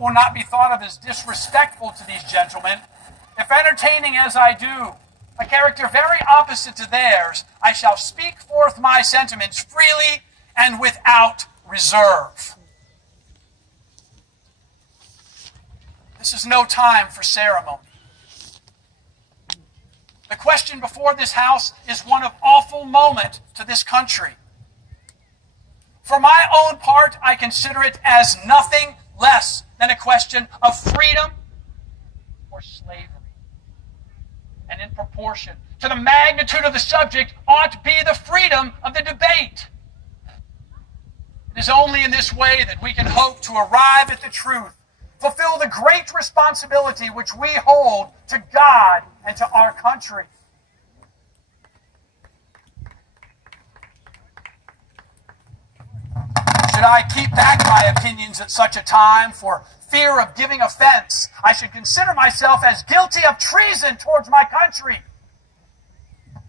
will not be thought of as disrespectful to these gentlemen, if entertaining as I do a character very opposite to theirs, I shall speak forth my sentiments freely and without reserve. This is no time for ceremony. The question before this House is one of awful moment to this country. For my own part, I consider it as nothing less than a question of freedom or slavery. And in proportion to the magnitude of the subject ought be the freedom of the debate. It is only in this way that we can hope to arrive at the truth, fulfill the great responsibility which we hold to God and to our country. Should I keep back my opinions at such a time for fear of giving offense, I should consider myself as guilty of treason towards my country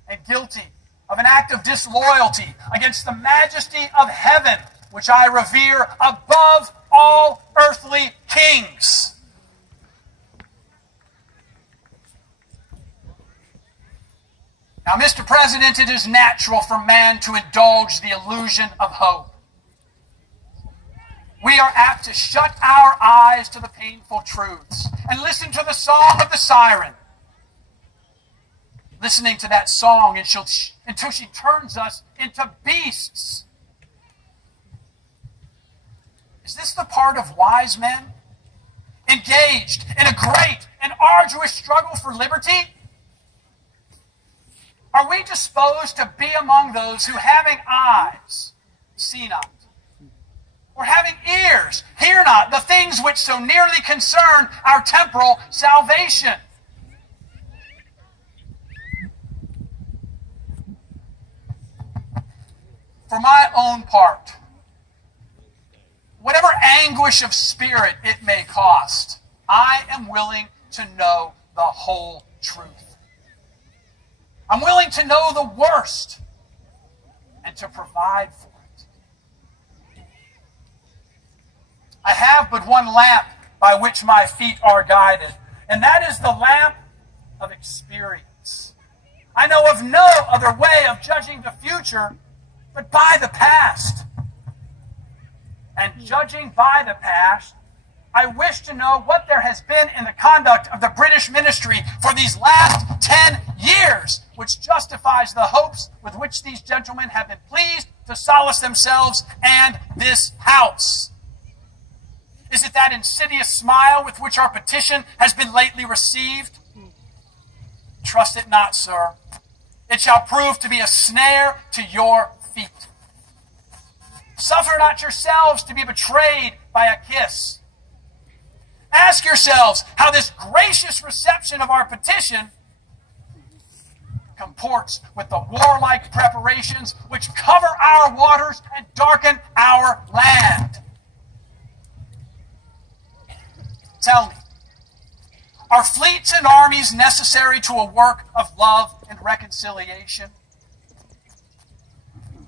and guilty of an act of disloyalty against the majesty of heaven, which I revere above all earthly kings. Now, Mr. President, it is natural for man to indulge the illusion of hope. We are apt to shut our eyes to the painful truths and listen to the song of the siren. Listening to that song until she turns us into beasts. Is this the part of wise men? Engaged in a great and arduous struggle for liberty? Are we disposed to be among those who, having eyes, see not, or having ears, hear not the things which so nearly concern our temporal salvation? For my own part, whatever anguish of spirit it may cost, I am willing to know the whole truth. I'm willing to know the worst and to provide for it. I have but one lamp by which my feet are guided, and that is the lamp of experience. I know of no other way of judging the future but by the past. And judging by the past, I wish to know what there has been in the conduct of the British ministry for these last 10 years, which justifies the hopes with which these gentlemen have been pleased to solace themselves and this House. Is it that insidious smile with which our petition has been lately received? Trust it not, sir. It shall prove to be a snare to your feet. Suffer not yourselves to be betrayed by a kiss. Ask yourselves how this gracious reception of our petition comports with the warlike preparations which cover our waters and darken our land. Tell me, are fleets and armies necessary to a work of love and reconciliation?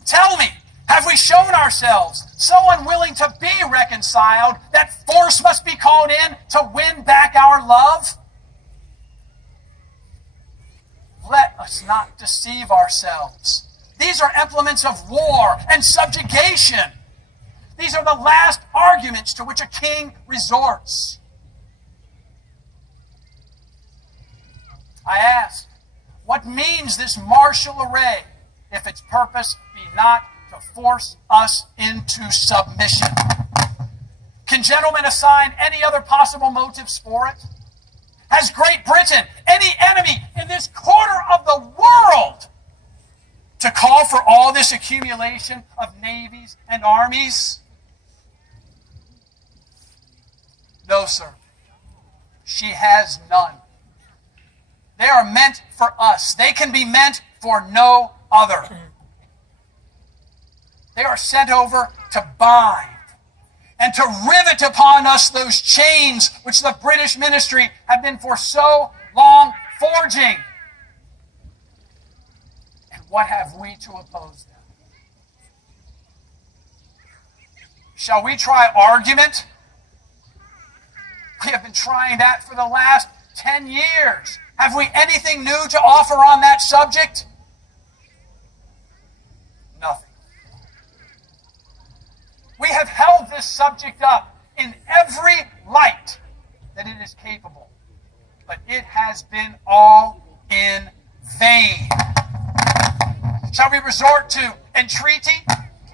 Tell me, have we shown ourselves so unwilling to be reconciled that force must be called in to win back our love? Let us not deceive ourselves. These are implements of war and subjugation. These are the last arguments to which a king resorts. I ask, what means this martial array if its purpose be not to force us into submission? Can gentlemen assign any other possible motives for it? Has Great Britain any enemy in this quarter of the world to call for all this accumulation of navies and armies? No, sir. She has none. They are meant for us. They can be meant for no other. They are sent over to bind and to rivet upon us those chains which the British ministry have been for so long forging. And what have we to oppose them? Shall we try argument We have been trying that for the last 10 years. Have we anything new to offer on that subject? Nothing. We have held this subject up in every light that it is capable, but it has been all in vain. Shall we resort to entreaty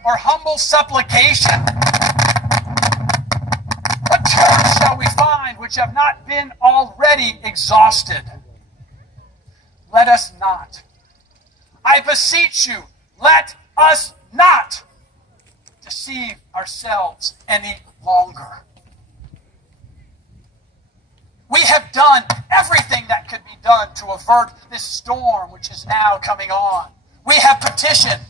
or humble supplication? What terms shall we find which have not been already exhausted? Let us not. I beseech you, let us not deceive ourselves any longer. We have done everything that could be done to avert this storm which is now coming on. We have petitioned.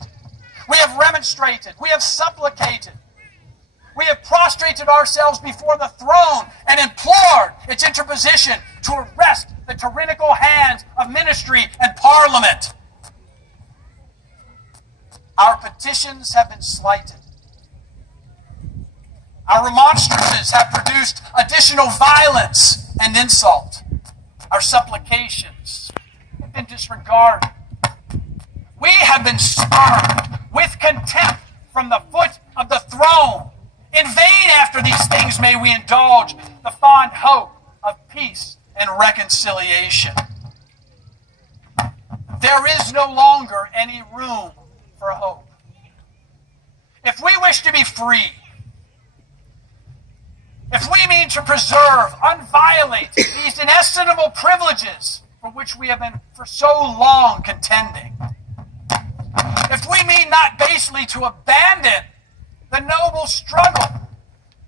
We have remonstrated. We have supplicated. We have prostrated ourselves before the throne and implored its interposition to arrest the tyrannical hands of ministry and parliament. Our petitions have been slighted. Our remonstrances have produced additional violence and insult. Our supplications have been disregarded. We have been spurned with contempt from the foot of the throne. In vain after these things may we indulge the fond hope of peace and reconciliation. There is no longer any room for hope. If we wish to be free, if we mean to preserve, unviolate these inestimable privileges for which we have been for so long contending, if we mean not basely to abandon the noble struggle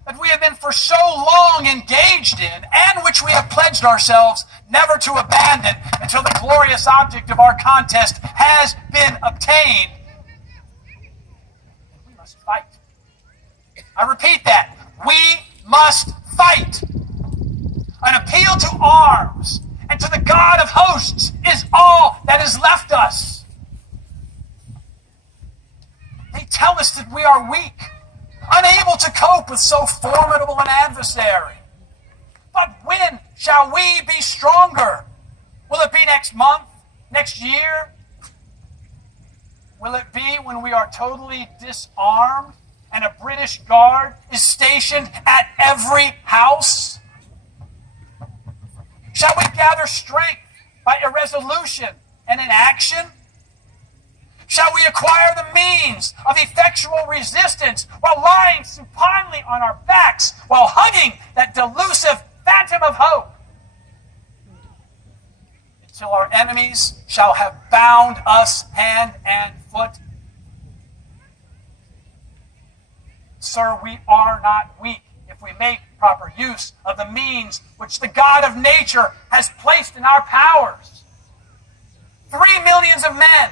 that we have been for so long engaged in, and which we have pledged ourselves never to abandon until the glorious object of our contest has been obtained, we must fight. I repeat that. We must fight. An appeal to arms and to the God of hosts is all that is left us. They tell us that we are weak, unable to cope with so formidable an adversary. But when shall we be stronger? Will it be next month? Next year? Will it be when we are totally disarmed and a British guard is stationed at every house? Shall we gather strength by irresolution and inaction? Shall we acquire the means of effectual resistance while lying supinely on our backs, while hugging that delusive phantom of hope? Until our enemies shall have bound us hand and foot. Sir, we are not weak if we make proper use of the means which the God of nature has placed in our powers. 3 millions of men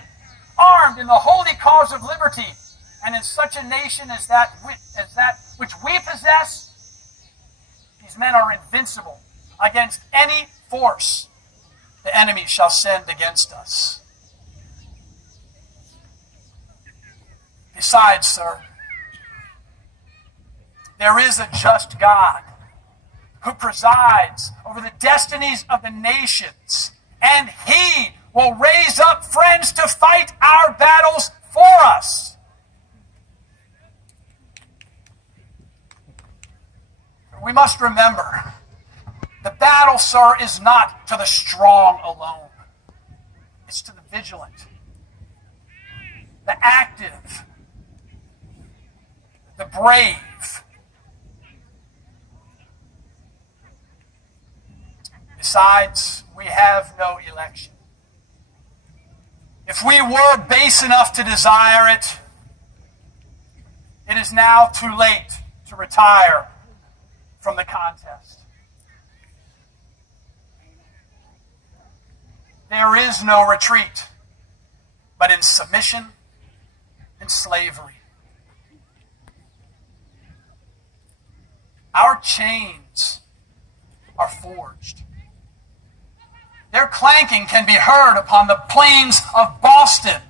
armed in the holy cause of liberty, and in such a nation as that which we possess, these men are invincible against any force the enemy shall send against us. Besides, sir, there is a just God who presides over the destinies of the nations, and He will raise up friends to fight our battles for us. We must remember, the battle, sir, is not to the strong alone. It's to the vigilant, the active, the brave. Besides, we have no election. If we were base enough to desire it, it is now too late to retire from the contest. There is no retreat, but in submission and slavery. Our chains are forged. Their clanking can be heard upon the plains of Boston.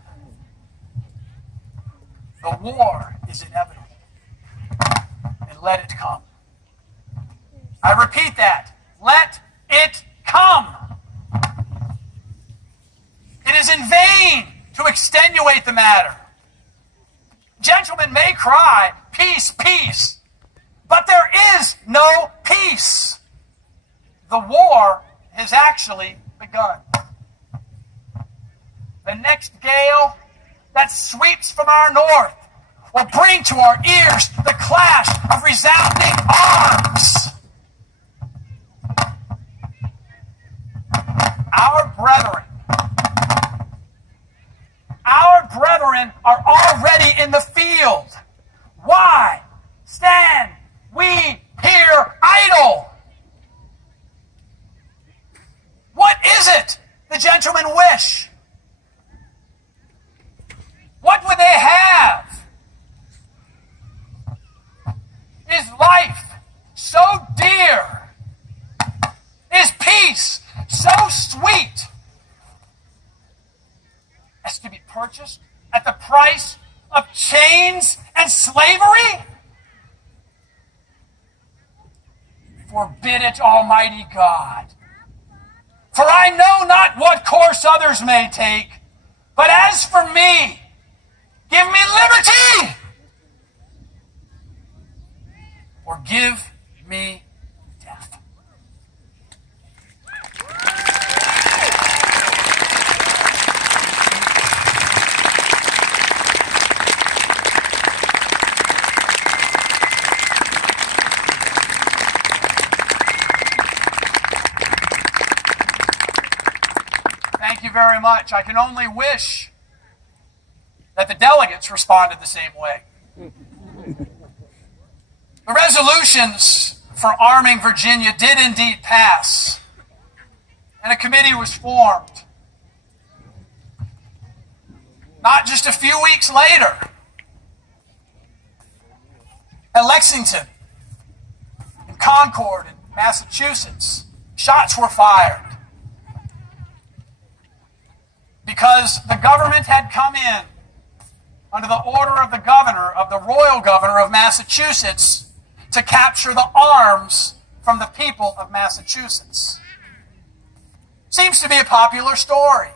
The war is inevitable, and let it come. I repeat that. Let it come. It is in vain to extenuate the matter. Gentlemen may cry, peace, peace, but there is no peace. The war has actually begun. The next gale that sweeps from our north will bring to our ears the clash of resounding arms. Our brethren are already in the field. Why stand we here idle? What is it the gentlemen wish? What would they have? Is life so dear? Is peace so sweet as to be purchased at the price of chains and slavery? Forbid it, Almighty God. For I know not what course others may take, but as for me, give me liberty, or give me death. Thank you very much. I can only wish that the delegates responded the same way. The resolutions for arming Virginia did indeed pass, and a committee was formed. Not just a few weeks later, at Lexington, in Concord, in Massachusetts, shots were fired because the government had come in under the order of the royal governor of Massachusetts, to capture the arms from the people of Massachusetts. Seems to be a popular story.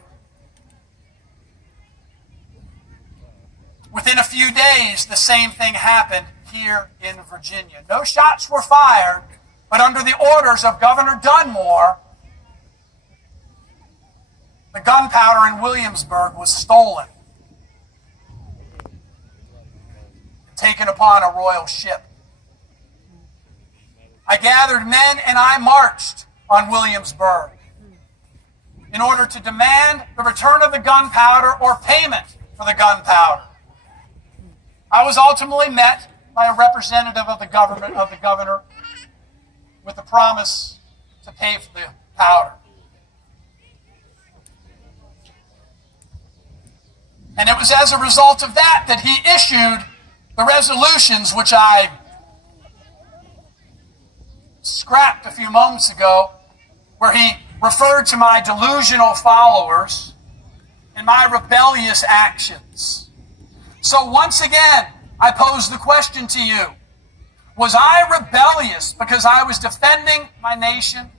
Within a few days, the same thing happened here in Virginia. No shots were fired, but under the orders of Governor Dunmore, the gunpowder in Williamsburg was stolen, taken upon a royal ship. I gathered men and I marched on Williamsburg in order to demand the return of the gunpowder or payment for the gunpowder. I was ultimately met by a representative of the governor, with the promise to pay for the powder. And it was as a result of that he issued the resolutions which I scrapped a few moments ago, where he referred to my delusional followers and my rebellious actions. So once again, I pose the question to you. Was I rebellious because I was defending my nation?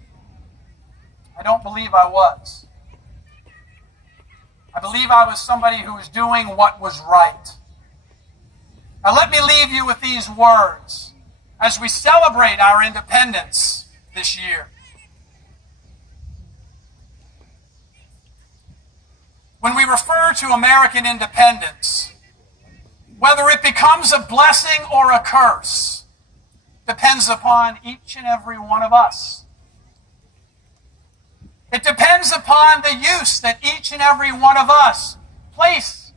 I don't believe I was. I believe I was somebody who was doing what was right. Now let me leave you with these words as we celebrate our independence this year. When we refer to American independence, whether it becomes a blessing or a curse, depends upon each and every one of us. It depends upon the use that each and every one of us place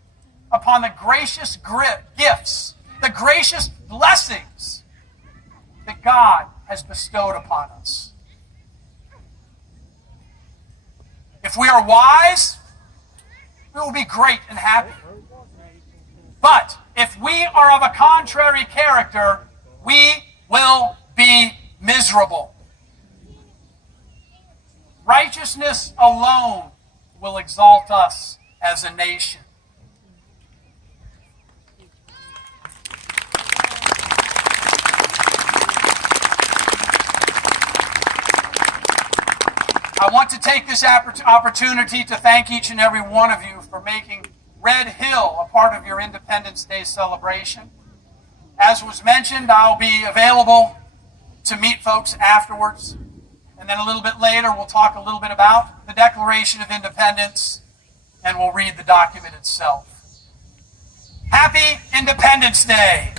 upon the gracious gifts, the gracious blessings that God has bestowed upon us. If we are wise, we will be great and happy. But if we are of a contrary character, we will be miserable. Righteousness alone will exalt us as a nation. I want to take this opportunity to thank each and every one of you for making Red Hill a part of your Independence Day celebration. As was mentioned, I'll be available to meet folks afterwards. And then a little bit later, we'll talk a little bit about the Declaration of Independence, and we'll read the document itself. Happy Independence Day!